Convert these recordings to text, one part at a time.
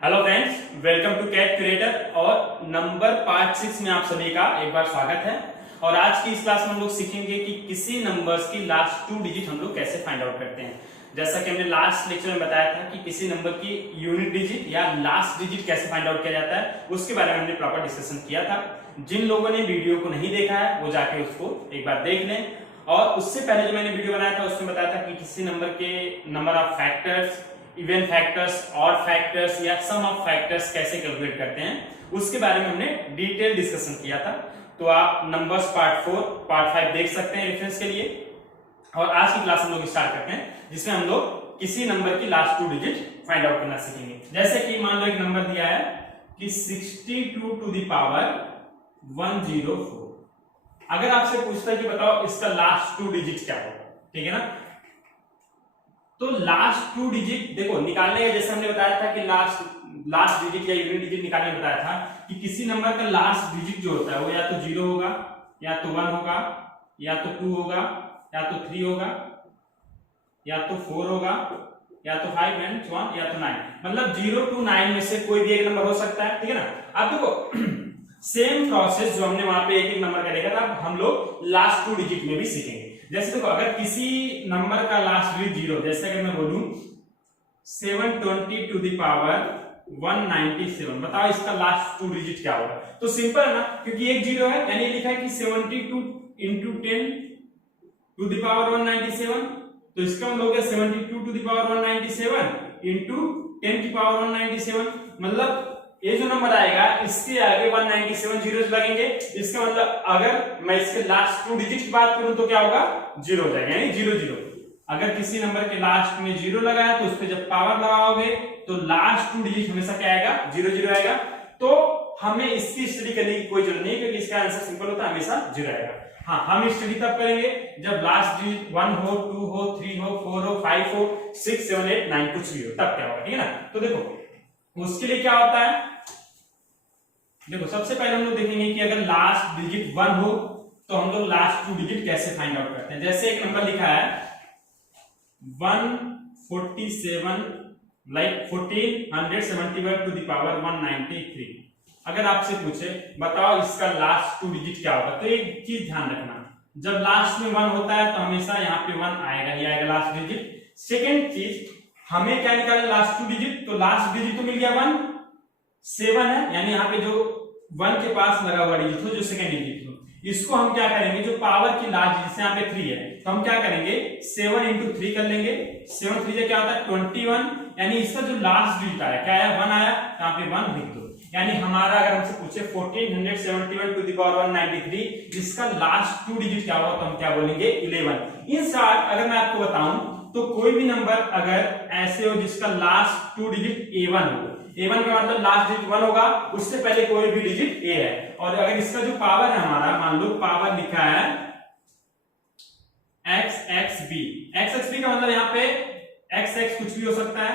Hello friends, welcome to cat creator और number part 6 में आप सभी का एक बार स्वागत है। और आज की इस क्लास में हम लोग सीखेंगे कि किसी नंबर्स की लास्ट 2 डिजिट हम लोग कैसे फाइंड आउट करते हैं। जैसा कि हमने लास्ट लेक्चर में बताया था कि किसी नंबर की यूनिट डिजिट या लास्ट डिजिट कैसे फाइंड आउट किया जाता है, उसके बारे में हमने प्रॉपर डिस्कशन किया था। जिन लोगों ने वीडियो को नहीं देखा है वो जाके उसको एक बार देख लें। और उससे पहले जो मैंने वीडियो बनाया था उसमें बताया था कि किसी नंबर के number of factors, even factors, odd factors या सम ऑफ फैक्टर्स कैसे कैलकुलेट करते हैं, उसके बारे में हमने डिटेल डिस्कशन किया था। तो आप नंबर्स पार्ट 4 पार्ट 5 देख सकते हैं रेफरेंस के लिए। और आज की क्लास हम लोग स्टार्ट करते हैं जिसमें हम लोग किसी नंबर की लास्ट 2 डिजिट फाइंड आउट करना सीखेंगे। जैसे कि मान लो एक नंबर दिया है कि 62 टू द पावर 104। अगर आपसे पूछता है कि बताओ इसका लास्ट 2 डिजिट क्या होगा, ठीक है ना। तो लास्ट 2 डिजिट देखो निकालने है, जैसे हमने बताया था कि लास्ट डिजिट या यूनिट डिजिट निकालने में बताया था कि किसी नंबर का लास्ट डिजिट जो होता है वो या तो 0 होगा, या तो 1 होगा, या तो 2 होगा, या तो 3 होगा, या तो 4 होगा, या तो 5 एंड 1 या तो 9। मतलब 0 to 9 में से कोई भी एक नंबर हो सकता है, ठीक है ना। अब देखो सेम प्रोसेस जो हमने वहां पे एक एक नंबर का देखा था, अब हम लोग लास्ट 2 डिजिट में भी सीखेंगे। जैसे देखो अगर किसी नंबर का लास्ट डिजिट 0, जैसे अगर मैं बोलूं 720 टू द पावर 197, बताओ इसका लास्ट 2 डिजिट क्या होगा। तो सिंपल है ना, क्योंकि एक 0 है यानी लिखा है कि 72 into 10 टू द पावर 197, तो इसका मतलब हो गया 72 टू द पावर 197 into 10 की पावर 197। मतलब ये जो नंबर आएगा इसके आगे 197 जीरोस लगेंगे। इसका मतलब अगर मैं इसके लास्ट 2 डिजिट की बात करूं तो क्या होगा, 0 हो जाएगा, यानी 0 0। अगर किसी नंबर के लास्ट में 0 लगा है तो उस पे जब पावर लगाओगे तो लास्ट 2 डिजिट हमेशा क्या आएगा, 0 0 आएगा। तो हमें इसकी स्टडी करने की कोई जरूरत नहीं है क्योंकि इसका आंसर सिंपल होता है, हमेशा 0 आएगा। हाँ, हम स्टडी तब करेंगे जब लास्ट डिजिट 1 हो, 2 हो, 3 हो, 4 हो, 5 हो, 6 7 8 9 कुछ भी हो, तब क्या होगा, ठीक है ना। तो देखो उसके लिए क्या होता है, देखो सबसे पहले हम लोग देखेंगे कि अगर लास्ट डिजिट 1 हो तो हम लोग लास्ट 2 डिजिट कैसे फाइंड आउट करते हैं। जैसे एक नंबर लिखा है 147, लाइक 1471 टू द पावर 193। अगर आपसे पूछे बताओ इसका लास्ट 2 डिजिट क्या होगा, तो एक चीज ध्यान रखना, जब लास्ट में 1 होता है तो हमेशा यहाँ पे 1 आएगा ही आएगा लास्ट डिजिट। सेकेंड चीज, हमें क्या निकालना लास्ट 2 डिजिट, तो लास्ट डिजिट तो मिल गया 1, 7 है, यानी यहाँ पे जो 1 के पास लगा हुआ डिजिट हो, जो सेकंड डिजिट हो, इसको हम क्या करेंगे, जो पावर की लास्ट डिजिट यहाँ पे 3 है तो हम क्या करेंगे 7 into 3 कर लेंगे। 7 3 से क्या होता है 21, यानी इसका जो लास्ट डिजिट आया क्या आया, 1 आया, यहाँ पे 1 लिख दो। यानी हमारा अगर हमसे पूछे 1471 टू द पावर 193, इसका लास्ट 2 डिजिट क्या होगा तो हम क्या बोलेंगे 11। इन शॉर्ट अगर मैं आपको बताऊं तो कोई भी नंबर अगर ऐसे हो जिसका लास्ट 2 डिजिट A1 हो, A1 का मतलब लास्ट डिजिट 1 होगा, उससे पहले कोई भी डिजिट A है। और अगर इसका जो पावर है हमारा, मान लो पावर लिखा है XXB, XXB का मतलब यहाँ पे XX कुछ भी हो सकता है,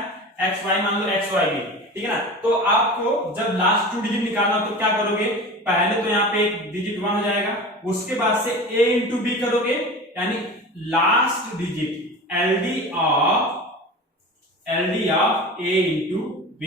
XY मान लो XYB, ठीक है ना। तो आपको जब लास्ट 2 डिजिट निकालना तो क्या करोगे, पहले तो यहाँ पे एक डिजिट 1 हो जाएगा, उसके बाद से A into B करोगे, यानी last digit LD of A into B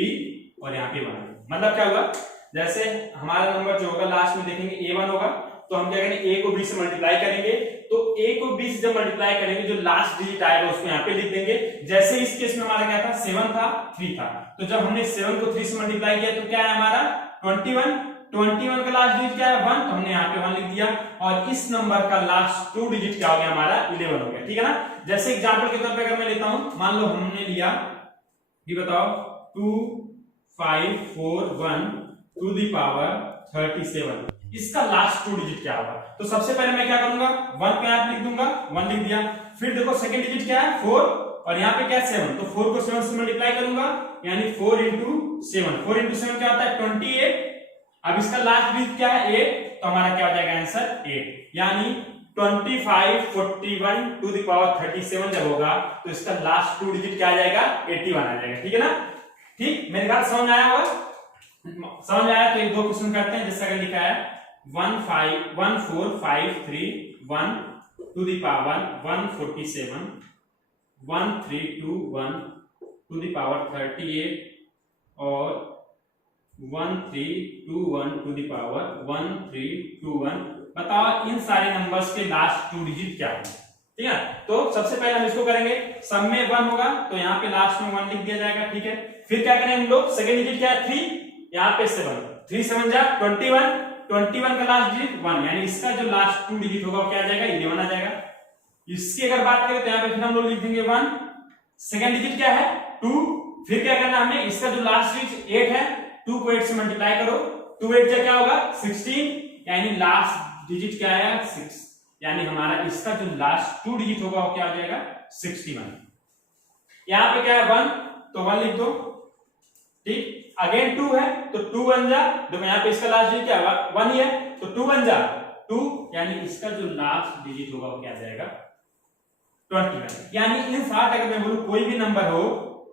और यहाँ पे 1। मतलब क्या होगा, जैसे हमारा नंबर जो होगा लास्ट में देखेंगे A1 होगा, तो हम क्या करेंगे A को B से मल्टीप्लाई करेंगे, तो A को B से जब मल्टीप्लाई करेंगे जो लास्ट डिजिट आएगा उसको यहाँ पे लिख देंगे। जैसे इस केस में हमारा क्या था 7 था 3 था, तो जब हमने 7 को 3 से मल्टीप्लाई किया तो क्या है हमारा 21 का लास्ट डिजिट क्या है 1, तो हमने यहाँ पे 1 लिख दिया। और इस नंबर का लास्ट 2 डिजिट क्या हो गया हमारा 11 हो गया, ठीक है ना। जैसे एग्जांपल के तौर पे अगर मैं लेता हूं, मान लो हमने लिया ये बताओ 2541 टू द पावर 37, इसका लास्ट 2 डिजिट क्या होगा। तो सबसे पहले मैं क्या करूंगा 1 पे यहाँ लिख दूंगा, 1 लिख दिया। फिर देखो सेकंड डिजिट क्या है 4 और यहाँ पे क्या है 7, तो 4 को 7 से मल्टीप्लाई करूंगा, यानी 4 into 7, 4 into 7 क्या होता है 28। अब इसका लास्ट डिजिट क्या है 8, तो हमारा क्या हो जाएगा आंसर 8, यानी 2541 टू द पावर 37 जब होगा तो इसका लास्ट 2 डिजिट क्या आ जाएगा 81 आ जाएगा, ठीक है ना। ठीक, मेरे ख्याल समझ आया होगा। समझ आया तो एक दो क्वेश्चन करते हैं। जैसा कि लिखा है 14531 to the power 147 1321 to the power 38 और 1321 टू द पावर 1321। बताओ इन सारे नंबर्स के लास्ट 2 डिजिट क्या होंगे। ठीक है, तो सबसे पहले हम इसको करेंगे, सब में 1 होगा तो यहाँ पे लास्ट में 1 लिख दिया जाएगा। ठीक है, फिर क्या करें हम लोग, सेकंड डिजिट क्या है 3, यहाँ पे 7, 3 7 जा 21, 21 का लास्ट डिजिट 1, यानी इसका जो लास्ट 2 डिजिट होगा वो क्या आ जाएगा, 11 आ जाएगा। इसकी अगर बात करें तो यहाँ पे फिर हम लोग लिख देंगे 1, सेकंड डिजिट क्या है 2, फिर क्या करना हमें, इसका जो लास्ट डिजिट 8 है, 2 को 8 से मल्टीप्लाई करो, 2 8 क्या होगा 16, यानी लास्ट डिजिट क्या है 6, यानी हमारा इसका जो लास्ट 2 डिजिट होगा वो क्या आ जाएगा 61। यहाँ पे क्या है 1, तो 1 लिख दो। ठीक, अगेन 2 है तो 2 1 जा, देखो यहाँ पे इसका लास्ट डिजिट क्या है 1 ही है, तो 2 1 जा 2, यानी इसका जो लास्ट डिजिट होगा वो क्या आ जाएगा 21। यानी इन 60 अगर मैं बोलूं कोई भी नंबर हो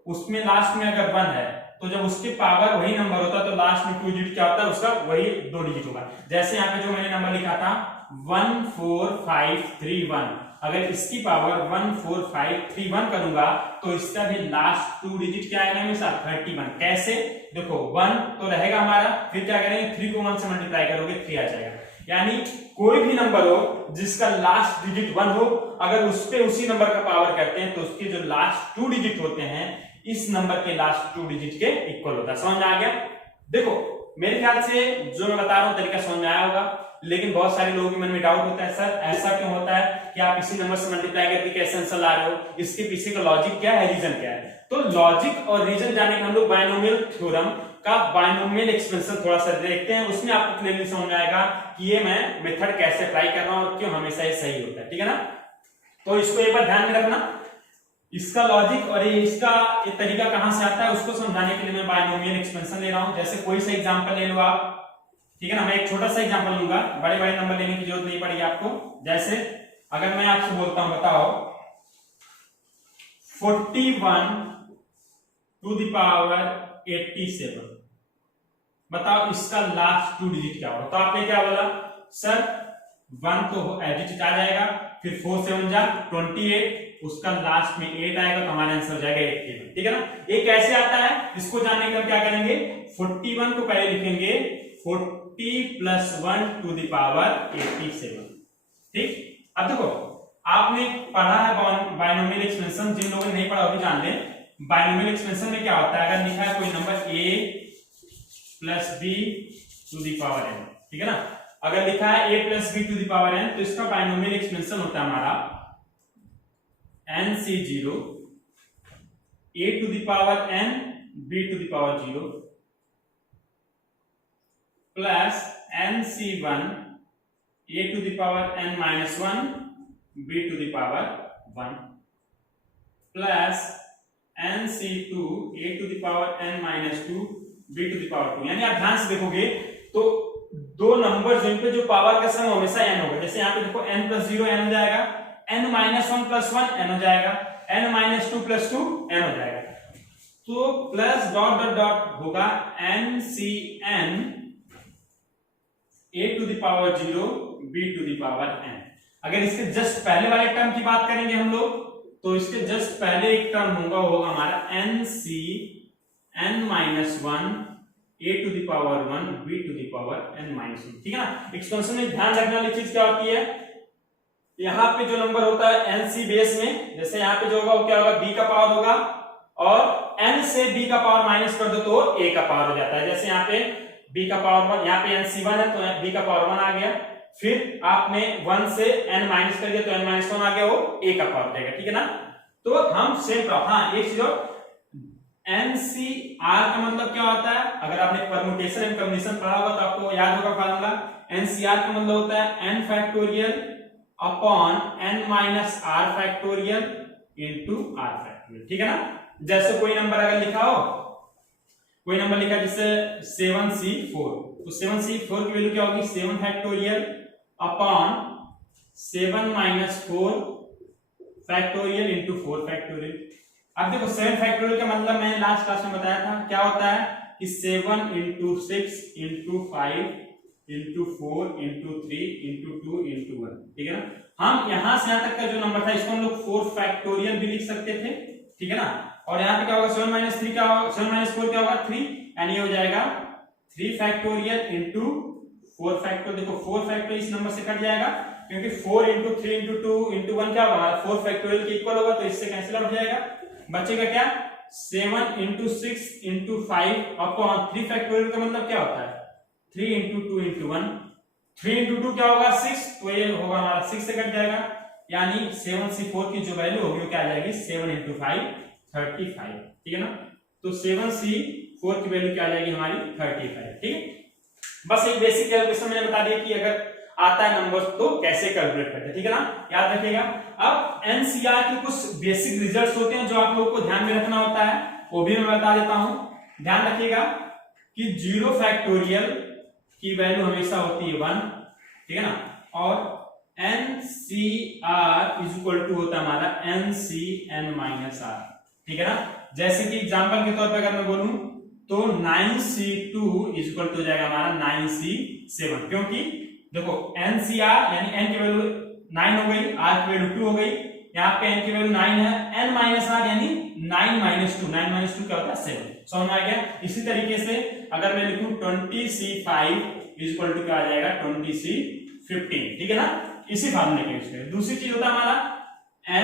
उसमें लास्ट में अगर 1 है तो जब उसके पावर वही नंबर होता है तो लास्ट में 2 डिजिट क्या होता है उसका, वही 2 डिजिट होगा। जैसे यहाँ पे जो मैंने नंबर लिखा था 14531, अगर इसकी पावर 14531 करूंगा तो इसका भी लास्ट 2 डिजिट क्या आएगा हमेशा 31। कैसे, देखो 1 तो रहेगा हमारा, फिर क्या करेंगे 3 को 1 से मल्टीप्लाई करोगे 3 आ जाएगा। यानी कोई भी नंबर हो जिसका लास्ट डिजिट 1 हो, अगर उस पे उसी नंबर का पावर करते हैं तो उसके जो लास्ट 2 डिजिट होते हैं इस नंबर के लास्ट 2 डिजिट के इक्वल होता है। समझ में आ गया। देखो मेरे ख्याल से जो मैं बता रहा हूं तरीका समझ में आया होगा, लेकिन बहुत सारे लोगों के मन में डाउट होता है, सर ऐसा क्यों होता है कि आप इसी नंबर से मल्टीप्लाई करके कैसे आंसर ला रहे हो, इसके पीछे का लॉजिक क्या है, रीजन क्या है। तो लॉजिक और रीजन जाने के हम लोग बायनोमियल थ्योरम का बायनोमियल एक्सपेंशन थोड़ा सा देखते हैं, उसमें आपको क्लियरली समझ में आएगा कि ये मैं मेथड कैसे अप्लाई कर रहा हूं और क्यों हमेशा ये सही होता है। ठीक है ना, तो इसको एक बार ध्यान में रखना, इसका लॉजिक और इसका ये तरीका कहां से आता है उसको समझाने के लिए मैं बायनोमियल एक्सपेंशन ले रहा हूं। जैसे कोई सा एग्जांपल ले लो आप, ठीक है ना, मैं एक छोटा सा एग्जांपल लूंगा, बड़े बड़े नंबर लेने की जरूरत नहीं पड़ेगी आपको। जैसे अगर मैं आपसे बोलता हूं बताओ 41 टू द पावर 87, बताओ इसका लास्ट 2 डिजिट क्या होगा। तो आपने क्या बोला, सर 1 तो डिजिट आ जाएगा, फिर 4 7 जा 28, उसका लास्ट में 8 आएगा तो हमारा आंसर हो जाएगा 81। ठीक है ना, ये कैसे आता है इसको जानने के लिए क्या करेंगे, 41 को पहले लिखेंगे 40 प्लस 1 टू द पावर 87। ठीक, अब देखो आपने पढ़ा है बायनोमियल एक्सपेंशन, जिन लोगों ने नहीं पढ़ा वो भी जान लें। बायनोमियल एक्सपेंशन में क्या होता है, अगर लिखा है कोई number a plus b to the power n, ठीक है ना, अगर लिखा है a plus b to the power n तो इसका बायनोमियल एक्सपेंशन होता है हमारा nc0 a to the power n b to the power 0 plus nc1 a to the power n minus 1 b to the power 1 plus nc2 a to the power n minus 2 b to the power 2। यानी आप ध्यान से देखोगे तो दो number जिन पे जो power का सम हमेशा n होगा। जैसे यहाँ पे देखो n प्लस 0 n हो जाएगा, n माइनस 1 प्लस 1 n हो जाएगा, n माइनस 2 प्लस 2 n हो जाएगा। तो प्लस डॉट डॉट डॉट होगा ncn a to the power 0 b to the power n। अगर इसके जस्ट पहले वाले टर्म की बात करेंगे हम लोग तो इसके जस्ट पहले एक टर्म होगा वो होगा हमारा ncn minus 1 a to the power 1 b to the power n minus 1। ठीक है ना, एक्सपेंशन में ध्यान रखने वाली चीज क्या होती है, यहाँ पे जो नंबर होता है nc बेस में, जैसे यहाँ पे जो होगा वो क्या होगा b का पावर होगा, और n से b का पावर माइनस कर दो तो a का पावर हो जाता है। जैसे यहाँ पे b का पावर 1, यहाँ पे nc1 है तो b का पावर 1 आ गया, फिर आपने 1 से n माइनस कर दिया तो n माइनस 1 आ गया, वो a का पावर जाएगा। ठीक है ना, तो हम सेम हाँ एक चीज और NCR का मतलब क्या होता है, अगर आपने परम्यूटेशन एंड कॉम्बिनेशन पढ़ा होगा तो आपको याद होगा फार्मूला। NCR का मतलब होता है n factorial upon n minus r factorial into r factorial. ठीक है ना, जैसे कोई नंबर अगर लिखा हो, कोई नंबर लिखा जैसे 7c4 तो 7c4 की वैल्यू क्या होगी 7 factorial upon 7 minus 4 factorial into 4 factorial. अब देखो 7 फैक्टोरियल का मतलब मैंने लास्ट क्लास में बताया था क्या होता है कि 7 into 6 into 5 into 4 into 3 into 2 into 1। ठीक है ना, हम यहां से यहां तक का जो नंबर था इसको हम लोग 4 फैक्टोरियल भी लिख सकते थे। ठीक है ना। और यहाँ पे क्या होगा 7 माइनस 3 क्या होगा, 7 माइनस 4 क्या होगा 3, यानी ये हो जाएगा 3 फैक्टोरियल इंटू 4 फैक्टोरियल। देखो 4 फैक्टोरियल इस नंबर से कट जाएगा क्योंकि 4 इंटू 3 इंटू 2 इंटू 1 क्या होगा हमारा 4 फैक्टोरियल के इक्वल होगा, तो इससे कैंसिल आउट हो जाएगा। बचेगा क्या 7 इंटू 6 इंटू 5 अपॉन 3 फैक्टोरियल का मतलब क्या होता है 3 इंटू 2 इंटू 1, 3 इंटू 2 क्या होगा 6, तो ये होगा हमारा 6 से कट जाएगा, यानी 7C4 की जो वैल्यू होगी वो क्या आ जाएगी 7 इंटू 5 35, ठीक है ना। तो 7C4 की वैल्यू क्या आ जाएगी हमारी 35, ठीक है। बस एक बेसिक कैलकुलेशन मैंने बता दिया कि अगर आता है नंबर तो कैसे कैलकुलेट करते हैं, ठीक है ना, याद रखिएगा। अब एनसीआर के कुछ बेसिक रिजल्ट्स होते हैं जो आप लोगों को ध्यान में रखना होता है, वो भी मैं बता देता हूं। ध्यान रखिएगा कि 0 फैक्टोरियल की वैल्यू हमेशा होती है 1, ठीक है ना, और NCR इज इक्वल टू होता है हमारा NCN-R, ठीक है ना। जैसे कि एग्जांपल के तौर पे अगर मैं बोलूं तो 9C2 इज इक्वल टू हो जाएगा हमारा 9C7, क्योंकि देखो NCR यानी n की वैल्यू 9 हो गई, r की वैल्यू 2 हो गई, यहाँ पे n की वैल्यू 9 है, n-r यानी 9 माइनस 2, 9 माइनस 2 क्या होता है 7, समझ में आ गया। इसी तरीके से अगर मैं लिखूं 20C5 इज इक्वल टू क्या आ जाएगा 20C15, ठीक है ना, इसी फार्मूले के यूज करें। दूसरी चीज होता है हमारा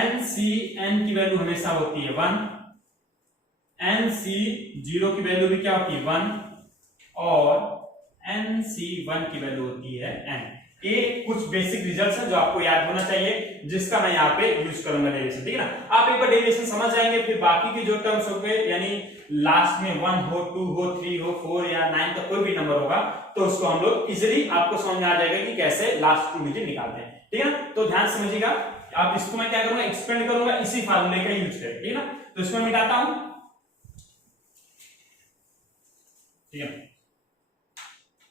NCN की वैल्यू हमेशा होती है 1, NC0 की वैल्यू भी क्या होती है 1, और NC1 की वैल्यू होती है n। ये कुछ बेसिक रिजल्ट्स हैं जो आपको याद होना चाहिए, जिसका मैं यहाँ पे यूज करूंगा डेरिवेशन, ठीक है ना। आप एक बार डेरिवेशन समझ जाएंगे, फिर बाकी की जो टर्म्स होंगे यानी लास्ट में 1 हो 2 हो 3 हो 4 या 9 तक कोई भी नंबर होगा तो उसको हम लोग इजिली आपको समझ में आ जाएगा कि कैसे लास्ट 2 डिजिट निकालते हैं, ठीक है ना। तो ध्यान समझिएगा, आप इसको मैं क्या करूंगा एक्सपेंड करूंगा इसी फार्मूले का यूज करें, ठीक है ना। तो इसको मैं मिटाता हूं, ठीक है।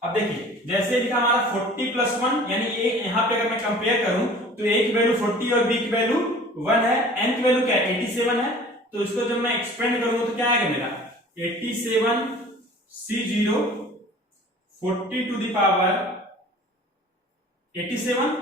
अब देखिए जैसे लिखा हमारा 40 प्लस 1, यानी ए यहां पे अगर मैं कंपेयर करूं तो ए की वैल्यू 40 और बी की वैल्यू 1 है, एन की वैल्यू क्या है 87 है, तो इसको जब मैं एक्सपेंड करूंगा तो क्या आएगा मेरा 87C0 40 टू द पावर 87।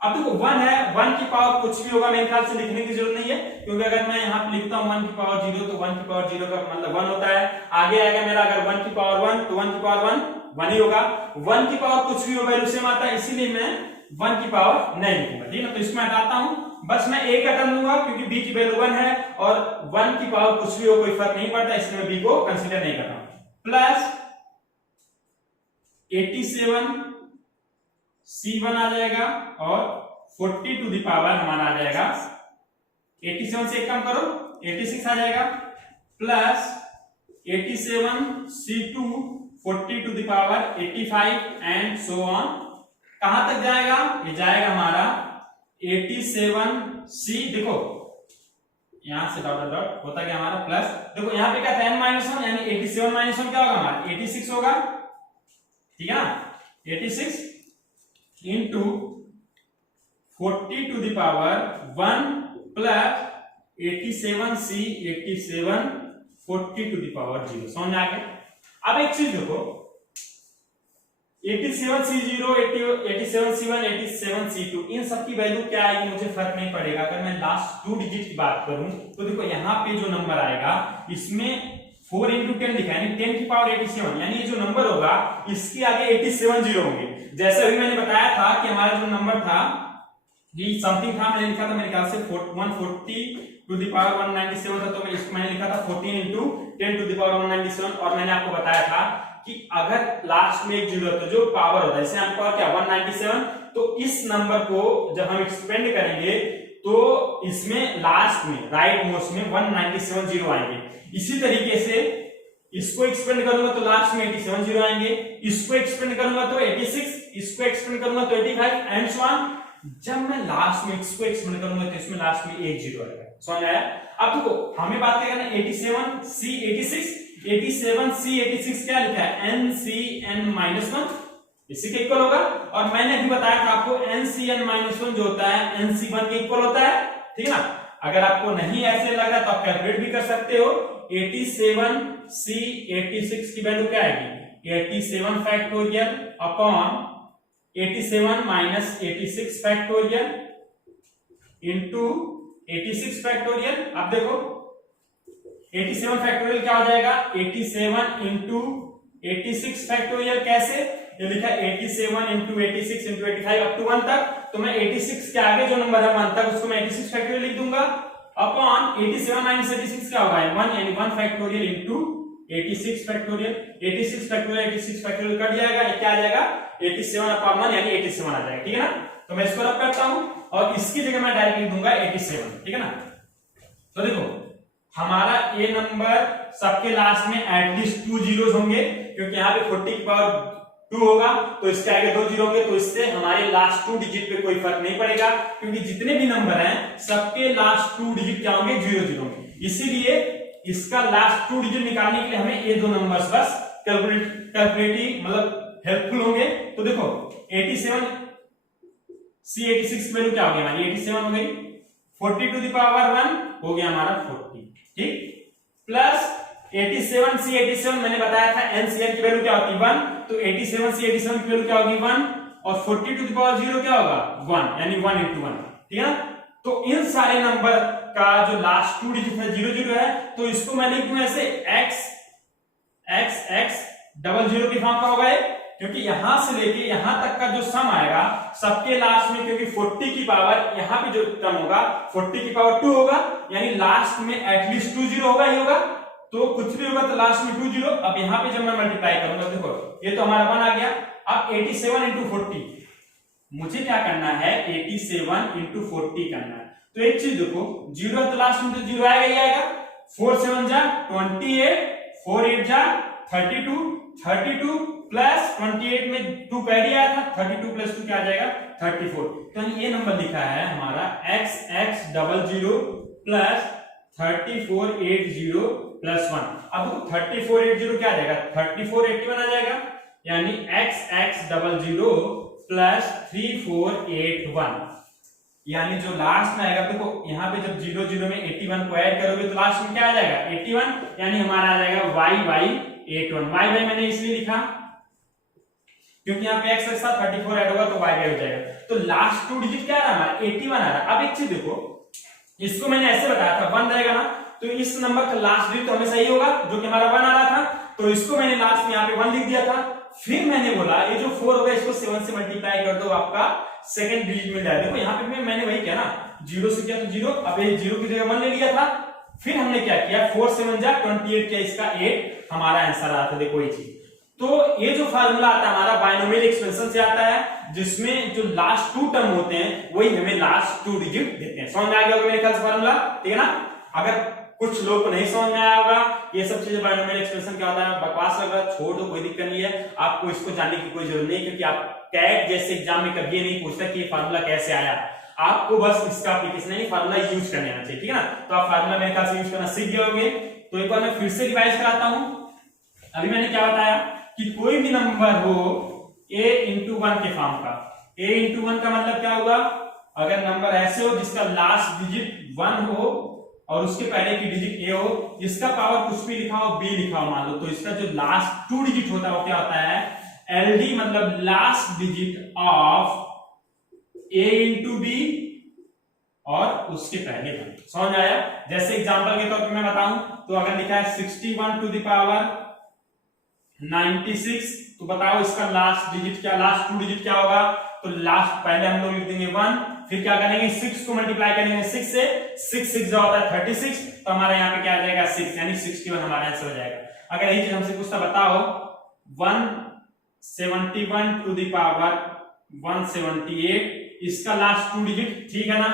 अब देखो 1 है, 1 की पावर कुछ भी होगा मेरे ख्याल से लिखने की जरूरत नहीं है, क्योंकि अगर मैं यहाँ पे लिखता हूँ 1 की पावर 0 तो 1 की पावर 0 का मतलब 1 होता है। आगे आएगा मेरा अगर 1 की पावर 1 तो 1 की पावर 1 ही होगा, 1 की पावर कुछ भी हो वैल्यू सेम आता है, इसीलिए मैं 1 की पावर नहीं लिखूंगा, ठीक है ना। तो इसमें हटाता हूं, बस मैं a का टर्म लूंगा क्योंकि b की वैल्यू 1 है और 1 की पावर कुछ भी हो कोई फर्क नहीं पड़ता, इसलिए मैं b को कंसीडर नहीं कर रहा हूं। प्लस 87C1 आ जाएगा और 40 टू द पावर हमारा आ जाएगा 87 से एक कम करो 86 आ जाएगा, plus 87C2 40 to the power 85 and so on. कहां तक जाएगा, ये जाएगा हमारा 87C, देखो यहां से डॉट डॉट होता क्या हमारा प्लस, देखो यहां पे क्या था n-1 यानी 87 माइनस 1 क्या होगा हमारा 86 होगा, ठीक है ना। 86 into 40 to the power 1 plus 87C 87 40 to the power 0, समझ में आ गया। अब एक चीज देखो 87C0 87C1 87C2 इन सब की वैल्यू क्या आएगी मुझे फर्क नहीं पड़ेगा। अगर मैं लास्ट 2 डिजिट की बात करूं तो देखो यहाँ पे जो नंबर आएगा इसमें 4 इंटू 10 लिखा है, 10 की पावर 87, यानी ये जो नंबर होगा इसके आगे 87 जीरो होंगे। जैसे अभी मैंने बताया था कि हमारा जो नंबर था ये समथिंग था, मैंने लिखा था मेरे ख्याल से 140 टू द पावर 197 था, तो मैं इसको मैंने लिखा था 14 इंटू 10 टू द पावर 197। और मैंने आपको बताया था कि अगर लास्ट में एक जीरो है तो जो पावर होता है, जैसे आपका पावर क्या 197, तो इस नंबर को जब हम एक्सपेंड करेंगे तो इसमें लास्ट में राइट मोस्ट में 197 जीरो आएंगे। इसी तरीके से इसको एक्सपेंड करूंगा तो लास्ट में 87 जीरो आएंगे, इसको एक्सपेंड करूंगा तो 86, इसको एक्सपेंड करूंगा तो 85 एंड सो ऑन। जब मैं लास्ट में इसको एक्सपेंड करूंगा तो इसमें लास्ट में एक जीरो आएगा, समझ आया। अब देखो हमें बात करना 87C 86, 87C 86 क्या लिखा है NCN-1, इसी के इक्वल होगा। और मैंने अभी बताया था आपको NCN-1 जो होता है NC1 के इक्वल होता है, ठीक है ना। अगर आपको नहीं ऐसे लग रहा तो आप कैलकुलेट भी कर सकते हो। 87C 86 की वैल्यू क्या आएगी 87 factorial upon 87 minus 86 factorial into 86 factorial. अब देखो 87 फैक्टोरियल क्या हो जाएगा, 87 इंटू 86 फैक्टोरियल। कैसे, ये लिखा है 87 इंटू 86 इंटू 85 अप टू 1 तक। तो मैं 86 के आगे जो नंबर है 1 तक उसको मैं 86 फैक्टोरियल लिख दूंगा अपॉन 87 माइनस 86 क्या होगा 1, यानी 1 factorial into 86 factorial. 86 factorial 86 factorial cut जाएगा, क्या आ जाएगा 87 अपॉन 1 यानी 87 आ जाएगा। ठीक है ना, तो मैं इसको रब करता हूं और इसकी जगह मैं डायरेक्ट लिख दूंगा 87। ठीक है ना, तो देखो हमारा ये नंबर सबके लास्ट में एटलीस्ट 2 जीरोस होंगे, क्योंकि यहाँ पे 40 की पावर 2 होगा तो इसके आगे 2 जीरो होंगे, तो इससे हमारे लास्ट 2 डिजिट पे कोई फर्क नहीं पड़ेगा, क्योंकि जितने भी नंबर हैं सबके लास्ट 2 डिजिट क्या होंगे 0 0 होंगे। इसीलिए इसका लास्ट 2 डिजिट निकालने के लिए हमें ये दो नंबर्स बस कैलकुलेटिव मतलब हेल्पफुल होंगे। तो देखो 87 सी 86 की वैल्यू क्या हो गई हमारी 87 हो गई, 40 टू द पावर 1 हो गया हमारा 40। ठीक, प्लस 87 सी 87 मैंने बताया था एनसीआर की वैल्यू क्या होती है 1, तो 87 सी 87 की वैल्यू क्या होगी 1 और 40 टू द पावर 0 क्या होगा 1, यानी 1 into 1। ठीक है ना, तो इन सारे नंबर का जो लास्ट 2 डिजिट है 0 0 है, तो इसको मैं लिख दूं ऐसे x x x double zero की फॉर्म का होगा ये, क्योंकि यहां से लेके यहां तक का जो सम आएगा सबके लास्ट में, क्योंकि 40 की पावर यहां पे जो टर्म होगा 40 की पावर 2 होगा, यानी लास्ट में एटलीस्ट 2 जीरो होगा ही होगा, तो कुछ भी होगा तो लास्ट में 2 जीरो। अब यहां पे जब मैं मल्टीप्लाई करूंगा देखो ये तो हमारा 1 आ गया। अब 87 इंटू 40 मुझे क्या करना है 87 इंटू 40 करना है, तो एक चीज देखो 0 तो लास्ट में तो 0 आएगा ही आएगा, 4 7 जा 28, 4 8 जा 32, 32 प्लस 28 में 2 कैरी आया था, 32 प्लस 2 क्या आ जाएगा 34। तो ये नंबर लिखा है हमारा x x double zero plus 3480 plus 1। अब 3480 क्या आ जाएगा 3481 आ जाएगा, यानी x x double zero plus 3481, यानी जो लास्ट में आएगा देखो यहाँ पे जब 0 0 में 81 को ऐड करोगे तो लास्ट में क्या आ जाएगा 81, यानी हमारा आ जाएगा y81। y मैंने इसलिए लिखा क्योंकि यहाँ पे x के साथ 34 ऐड होगा तो y हो जाएगा। तो लास्ट 2 डिजिट क्या आ रहा है 81 आ रहा है। अब एक चीज देखो, इसको मैंने ऐसे बताया था 1 रहेगा ना, तो इस नंबर का लास्ट डिजिट तो हमेशा ही होगा जो कि हमारा 1 आ रहा था, तो इसको मैंने लास्ट में यहाँ पे 1 लिख दिया था। फिर मैंने बोला ये जो 4 होगा इसको 7 से मल्टीप्लाई कर दो, आपका सेकंड डिजिट मिल जाएगा। देखो यहाँ पे मैंने वही किया ना, 0 से किया तो 0, अब ये 0 की जगह 1 ले लिया था। फिर हमने क्या किया 4 7 जा 28 किया, इसका 8 हमारा आंसर आता है। देखो ये चीज, तो ये जो फार्मूला आता है हमारा बायनोमियल एक्सपेंशन से आता है, जिसमें जो लास्ट 2 टर्म होते हैं वही हमें लास्ट 2 डिजिट देते हैं। समझ में आ गया होगा मेरे ख्याल से फार्मूला, ठीक है ना। अगर कुछ लोग को नहीं समझ में आया होगा ये सब चीजें बायनोमियल एक्सपेंशन क्या होता है, बकवास लग रहा है, छोड़ दो, कोई दिक्कत नहीं है, आपको इसको जानने की कोई जरूरत नहीं, क्योंकि आप कैट जैसे एग्जाम में कभी नहीं पूछता कि ये फार्मूला कैसे आया, आपको बस इसका एप्लीकेशन नहीं फार्मूला यूज करने आना चाहिए, ठीक है ना। तो आप फार्मूला मेरे ख्याल से यूज करना सीख गए होंगे। तो एक बार मैं फिर से रिवाइज कराता हूं। अभी मैंने क्या बताया कि कोई भी नंबर हो a इंटू 1 के फॉर्म का, a इंटू 1 का मतलब क्या हुआ, अगर नंबर ऐसे हो जिसका लास्ट डिजिट 1 हो और उसके पहले की डिजिट a हो, इसका पावर कुछ भी लिखा हो b लिखा हो मान लो, तो इसका जो लास्ट 2 डिजिट होता है वो क्या होता है LD, मतलब last digit of a into b और उसके पहले 1। समझ आया। जैसे एग्जांपल के तौर पे मैं बताऊं तो अगर लिखा है 61 टू द पावर 96, तो बताओ इसका लास्ट डिजिट क्या, लास्ट 2 डिजिट क्या होगा, तो लास्ट पहले हम लोग लिख देंगे 1, फिर क्या करेंगे 6 को मल्टीप्लाई करेंगे 6 से, 6 6 जो होता है 36, तो हमारे यहाँ पे क्या आ जाएगा 6, यानी 61 हमारा आंसर हो जाएगा। अगर यही चीज हमसे पूछता बताओ 171 टू द पावर 178, इसका लास्ट 2 डिजिट, ठीक है ना,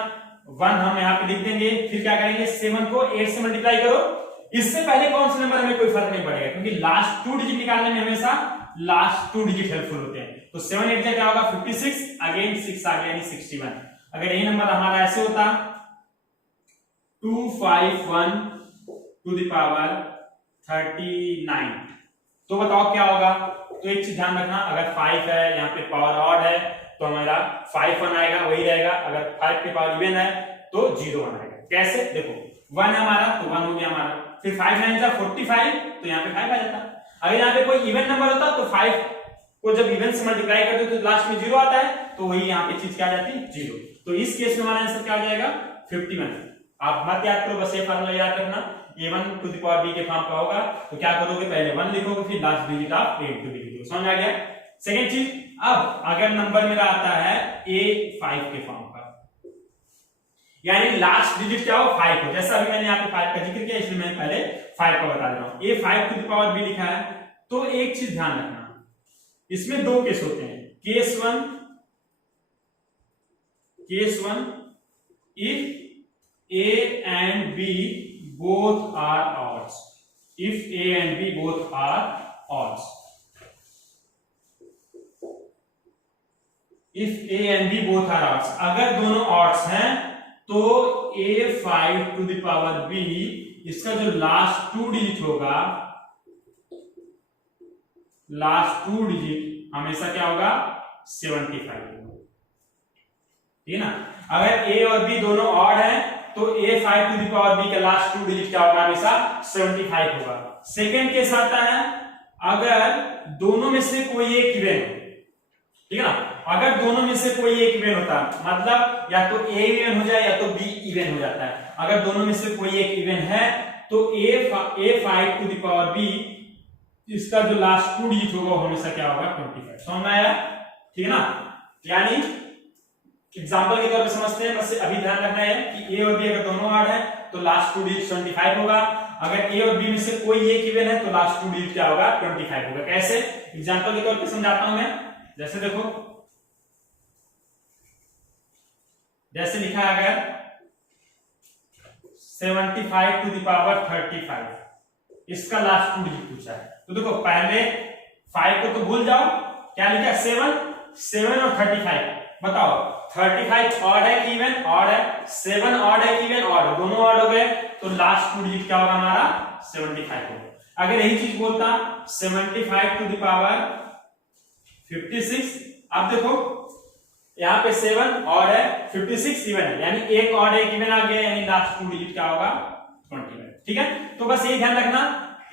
1 हम यहाँ पे लिख देंगे, फिर क्या करेंगे 7 को 8 से मल्टीप्लाई करो, इससे पहले कौन से नंबर हमें कोई फर्क नहीं पड़ेगा, क्योंकि लास्ट 2 डिजिट निकालने में हमेशा लास्ट 2 डिजिट हेल्पफुल होते हैं। तो 7 8 क्या होगा 56, अगेन 6 आ गया यानी 61। अगर यही नंबर हमारा ऐसे होता 251 टू द पावर 39, तो बताओ क्या होगा। तो एक चीज ध्यान रखना, अगर 5 है यहाँ पे पावर ऑड है तो हमारा 5 1 आएगा वही रहेगा, अगर 5 के पावर इवन है तो 0 1 आएगा। कैसे, देखो 1 है हमारा तो 1 हो गया हमारा, फिर 5 9 जा 45, तो यहाँ पे 5 आ जाता। अगर यहाँ पे कोई इवन नंबर होता तो 5 को जब इवन से मल्टीप्लाई करते तो लास्ट में 0 आता है, तो वही यहाँ पे चीज क्या आ जाती 0। तो इस केस में हमारा आंसर क्या आ जाएगा 51। आप मत याद करो, बस ये फार्मूला याद रखना, a1 to the power b के फॉर्म का होगा। तो क्या करोगे, पहले 1 लिखोगे, फिर लास्ट डिजिट आप a टू b लिखोगे। समझ आ गया। सेकंड चीज, अब अगर नंबर मेरा आता है a5 के फॉर्म का, यानी लास्ट डिजिट क्या हो, 5 हो। जैसा अभी मैंने यहाँ पे 5 का जिक्र किया, इसलिए मैं पहले 5 का बता दे रहा हूं। a5 to the power b लिखा है, तो एक चीज ध्यान रखना, इसमें दो केस होते हैं। Case one if a and b both are odds, if a and b both are odds, if a and b both are odds, अगर दोनों odds हैं तो a5 to the power b, इसका जो लास्ट 2 डिजिट होगा, last 2 digit हमेशा क्या होगा, 75 होगा। ठीक है ना। अगर a और b दोनों ऑड हैं तो a5 to the power b का लास्ट 2 डिजिट क्या होगा, हमेशा 75 होगा। सेकंड केस आता है अगर दोनों में से कोई एक इवन हो, ठीक है ना। अगर दोनों में से कोई एक इवन होता, मतलब या तो a इवन हो जाए या तो b इवन हो जाता है। अगर दोनों में से कोई एक इवन है तो a5 to the power b, इसका जो लास्ट 2 डिजिट होगा वो हमेशा क्या होगा, 25। समझ में आया, ठीक है ना। यानी एग्जांपल के तौर पे समझते हैं, बस अभी ध्यान रखना है कि a और b अगर दोनों ऑड है तो लास्ट 2 डिजिट 25 होगा। अगर a और b में से कोई एक इवन है तो लास्ट 2 डिजिट क्या होगा, 25 होगा। कैसे, एग्जांपल के तौर पे समझाता हूं मैं। जैसे देखो, जैसे लिखा है अगर 75 टू द पावर 35, इसका लास्ट 2 डिजिट पूछा है, तो देखो पहले 5 को तो भूल जाओ, क्या लिखा, 7 और 35। बताओ 35 ऑड है कि इवन, ऑड है। 7 ऑड है कि इवन, ऑड है। दोनों ऑड हो गए तो लास्ट 2 डिजिट क्या होगा हमारा, 75 होगा। अगर यही चीज बोलता 75 टू द पावर 56, अब देखो यहाँ पे 7 ऑड है, 56 इवन है, यानी एक ऑड एक इवन आ गया, यानी लास्ट 2 डिजिट क्या होगा, 25। ठीक है, तो बस यही ध्यान रखना,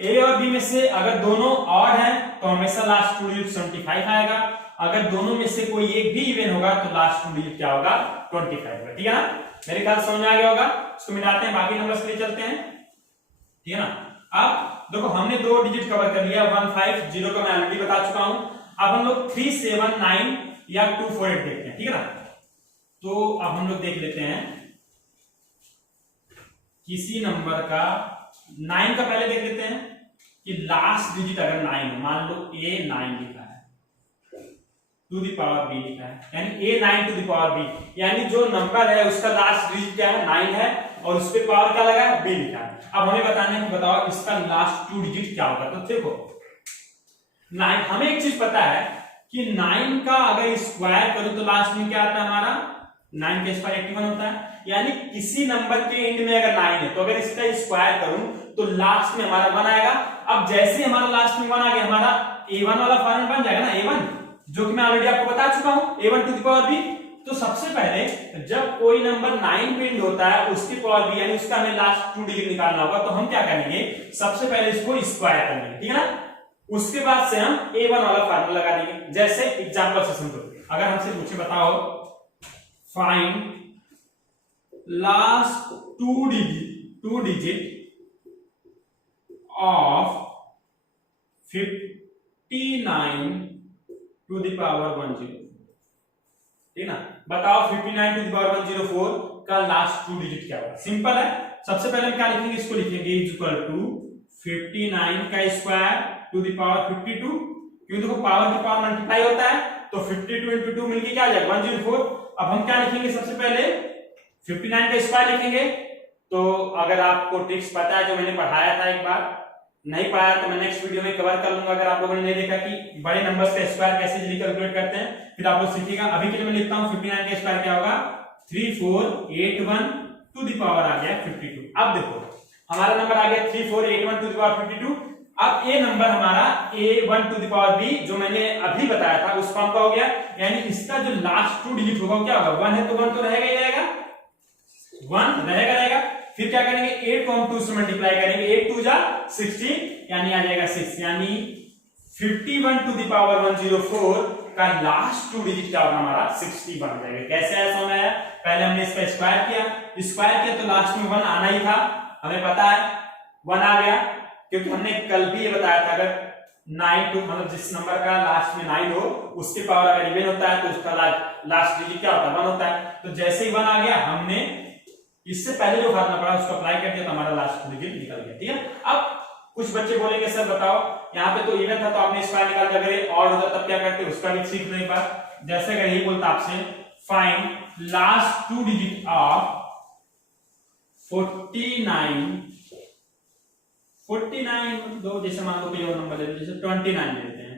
ए और बी में से अगर दोनों ऑड हैं तो हमेशा लास्ट 2 डिजिट 75 आएगा। अगर दोनों में से कोई एक भी इवन होगा तो लास्ट 2 डिजिट क्या होगा, 25 होगा। ठीक है ना, मेरे ख्याल समझ में आ गया होगा। इसको मिलाते हैं, बाकी नंबर्स के लिए चलते हैं। ठीक है ना। अब देखो हमने 2 डिजिट कवर कर लिया, 150 का मैं ऑलरेडी बता चुका हूं। अब हम लोग 379 या 248 देखते हैं। ठीक है ना, तो अब हम लोग देख लेते हैं किसी नंबर का 9 का पहले देख लेते हैं कि लास्ट डिजिट अगर 9 हो, मान लो A9 लिखा है, टू द पावर b लिखा है, यानी A9 to the power b, यानी जो नंबर है उसका लास्ट डिजिट क्या है, 9 है, और उस पे पावर क्या लगा है, b लिखा है। अब हमें बताना है कि बताओ इसका लास्ट 2 डिजिट क्या होगा। तो देखो 9, हमें एक चीज पता है कि 9 का अगर स्क्वायर करो तो लास्ट में क्या आता है हमारा, 9 का स्क्वायर 81 होता है। यानी किसी नंबर के एंड में अगर 9 है तो अगर इसका स्क्वायर करूं तो लास्ट में हमारा 1 आएगा। अब जैसे हमारा लास्ट में 1 आ गया, हमारा a1 वाला फॉर्मूला बन जाएगा ना, a1, जो कि मैं ऑलरेडी आपको बता चुका हूं, a1 to the power b। तो सबसे पहले जब कोई नंबर 9 पे एंड होता है उसकी पावर b, यानी उसका हमें लास्ट 2 डिजिट निकालना होगा, तो हम क्या करेंगे, सबसे पहले इसको स्क्वायर कर लेंगे। ठीक है ना, उसके बाद से हम a1 वाला फार्मूला लगा देंगे। जैसे एग्जांपल से समझो, अगर हमसे पूछे बताओ find last 2 digit of 59 to the power 10। ठीक ना, बताओ 59 टू द पावर 104 का लास्ट 2 डिजिट क्या होगा। सिंपल है, सबसे पहले हम क्या लिखेंगे, इसको लिखेंगे इज इक्वल टू 59 का स्क्वायर टू द पावर 52, क्योंकि देखो पावर की पावर मल्टीप्लाई होता है, तो 52 into 2 मिलके क्या आ जाएगा, 104। अब हम क्या लिखेंगे, सबसे पहले 59 का स्क्वायर लिखेंगे। तो अगर आपको ट्रिक्स पता है जो मैंने पढ़ाया था, एक बार नहीं पाया तो मैं नेक्स्ट वीडियो में कवर कर लूंगा, अगर आप लोगों ने नहीं देखा कि बड़े नंबर्स का स्क्वायर कैसे जल्दी कैलकुलेट करते हैं, फिर आप लोग सीखिएगा। अभी के लिए मैं लिखता हूं 59 का स्क्वायर क्या होगा, 3481 टू द पावर आ गया 52। अब देखो हमारा नंबर आ गया 3481 टू द पावर 52। अब ये नंबर हमारा a1 to the power b जो मैंने अभी बताया था उस फॉर्म का हो गया, यानी इसका जो लास्ट 2 डिजिट होगा क्या होगा, 1 है तो 1 तो रहेगा ही रहेगा, 1 रहेगा। फिर क्या करेंगे, 8 को हम 2 से मल्टीप्लाई करेंगे, 8 2 जा 16, यानी आ जाएगा 6, यानी 51 टू द पावर 104 का लास्ट 2 डिजिट क्या होगा हमारा 61 आ जाएगा। कैसे ऐसा होना है, पहले हमने इसका स्क्वायर किया तो लास्ट में 1 आना ही था, हमें पता है 1 आ गया, क्योंकि हमने कल भी ये बताया था अगर 9 टू मतलब जिस नंबर का लास्ट में 9 हो उसके पावर अगर इवन होता है तो उसका लास्ट डिजिट क्या होता है 1 होता है। तो जैसे ही 1 आ गया हमने इससे पहले जो फार्मूला पड़ा उसको अप्लाई कर दिया तो हमारा लास्ट डिजिट निकल गया। ठीक है, अब कुछ बच्चे बोलेंगे सर बताओ यहाँ पे तो इवन था तो आपने स्क्वायर निकाल दिया, अगर ऑड होता तब क्या करते, उसका भी सीख लो एक बार। जैसे अगर यही बोलता आपसे फाइंड लास्ट 2 डिजिट ऑफ 49 दो, जैसे मान लो कोई और नंबर ले लो, जैसे 29 लेते हैं,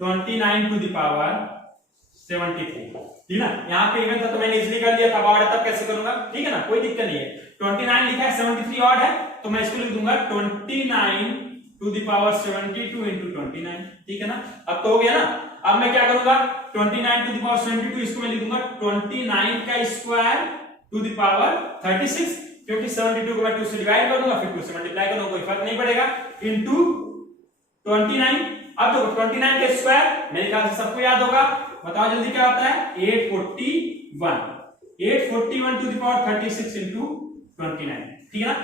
29 टू द पावर 73, ठीक ना। यहाँ पे इवन था तो मैंने इजीली कर लिया था, ऑड है तब कैसे करूंगा, ठीक है ना, कोई दिक्कत नहीं है। 29 लिखा है, 73 ऑड है तो मैं इसको लिख दूंगा 29 टू द पावर 72 into 29, ठीक है ना। अब तो हो गया ना। अब मैं क्या करूंगा 29 टू द पावर 72 इसको मैं लिख दूंगा 29 का स्क्वायर टू द पावर 36, क्योंकि 72 को मैं 2 से डिवाइड कर दूंगा फिर 2 से मल्टीप्लाई कर दूंगा, कोई फर्क नहीं पड़ेगा, इनटू 29। अब देखो 29 का स्क्वायर मेरे ख्याल से सबको याद होगा, बताओ जल्दी क्या होता है 841 टू द पावर 36 into 29, ठीक है ना।